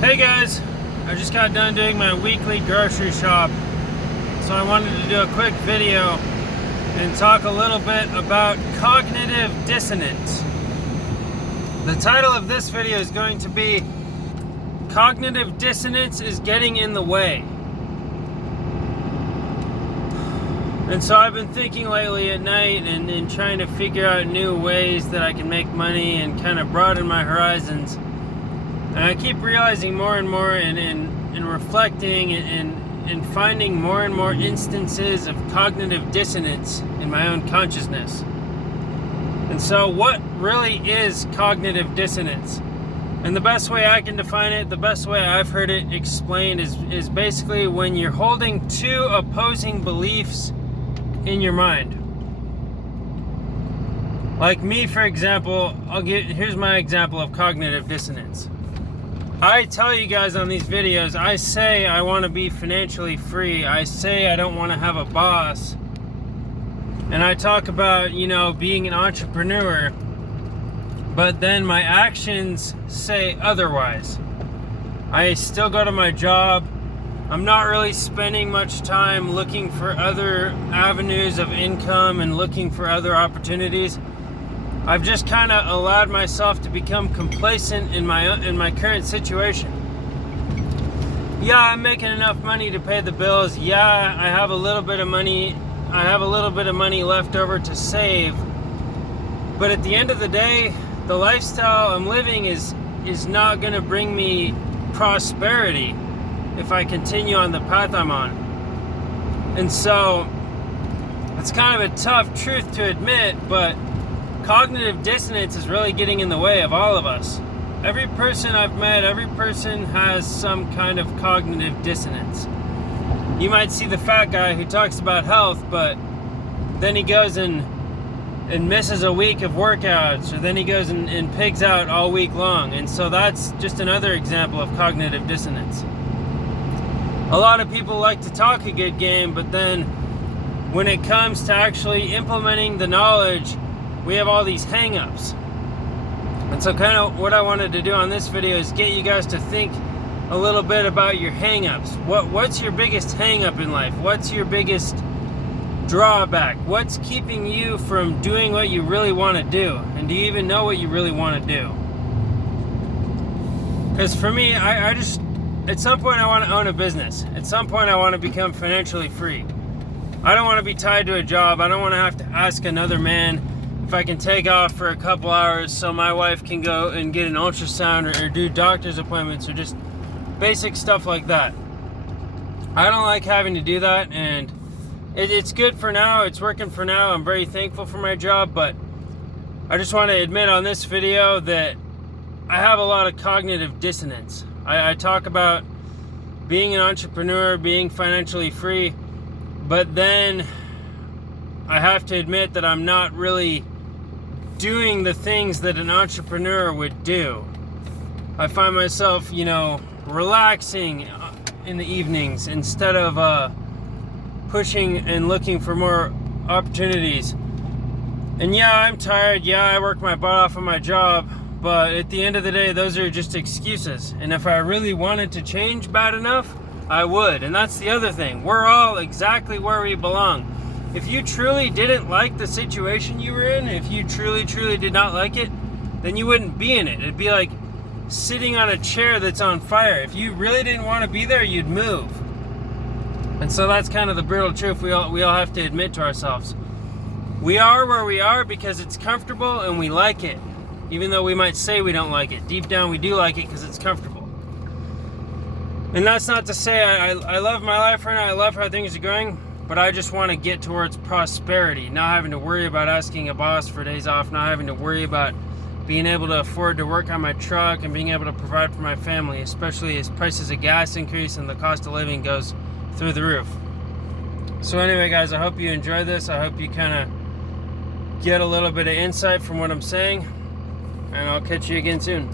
Hey guys, I just got done doing my weekly grocery shop, so I wanted to do a quick video and talk a little bit about cognitive dissonance. The title of this video is going to be Cognitive Dissonance is Getting in the Way. And so I've been thinking lately at night and trying to figure out new ways that I can make money and kind of broaden my horizons. And I keep realizing more and more and reflecting and finding more and more instances of cognitive dissonance in my own consciousness. And so what really is cognitive dissonance? And the best way I can define it, the best way I've heard it explained is basically when you're holding two opposing beliefs in your mind. Like me, for example, here's my example of cognitive dissonance. I tell you guys on these videos, I say I want to be financially free. I say I don't want to have a boss. And I talk about, being an entrepreneur. But then my actions say otherwise. I still go to my job. I'm not really spending much time looking for other avenues of income and looking for other opportunities. I've just kind of allowed myself to become complacent in my current situation. Yeah, I'm making enough money to pay the bills. Yeah, I have a little bit of money. I have a little bit of money left over to save. But at the end of the day, the lifestyle I'm living is not going to bring me prosperity if I continue on the path I'm on. And so it's kind of a tough truth to admit, but cognitive dissonance is really getting in the way of all of us. Every person I've met, every person has some kind of cognitive dissonance. You might see the fat guy who talks about health, but then he goes and misses a week of workouts, or then he goes and pigs out all week long. And so that's just another example of cognitive dissonance. A lot of people like to talk a good game, but then when it comes to actually implementing the knowledge, we have all these hang-ups. And so kind of what I wanted to do on this video is get you guys to think a little bit about your hang-ups. What's your biggest hang-up in life? What's your biggest drawback? What's keeping you from doing what you really want to do? And do you even know what you really want to do? Because for me, I just, at some point I want to own a business. At some point I want to become financially free. I don't want to be tied to a job. I don't want to have to ask another man if I can take off for a couple hours so my wife can go and get an ultrasound or do doctor's appointments or just basic stuff like that. I don't like having to do that, and it's good for now. It's working for now. I'm very thankful for my job, but I just want to admit on this video that I have a lot of cognitive dissonance. I talk about being an entrepreneur, being financially free, but then I have to admit that I'm not really doing the things that an entrepreneur would do. I find myself, relaxing in the evenings instead of pushing and looking for more opportunities. And yeah, I'm tired. Yeah, I work my butt off on my job. But at the end of the day, those are just excuses. And if I really wanted to change bad enough, I would. And that's the other thing. We're all exactly where we belong. If you truly didn't like the situation you were in, if you truly did not like it, then you wouldn't be in it. It'd be like sitting on a chair that's on fire. If you really didn't want to be there, you'd move. And so that's kind of the brutal truth we all have to admit to ourselves. We are where we are because it's comfortable and we like it. Even though we might say we don't like it. Deep down we do like it because it's comfortable. And that's not to say I love my life right now. I love how things are going. But I just want to get towards prosperity. Not having to worry about asking a boss for days off. Not having to worry about being able to afford to work on my truck and being able to provide for my family. Especially as prices of gas increase and the cost of living goes through the roof. So anyway, guys, I hope you enjoy this. I hope you kind of get a little bit of insight from what I'm saying. And I'll catch you again soon.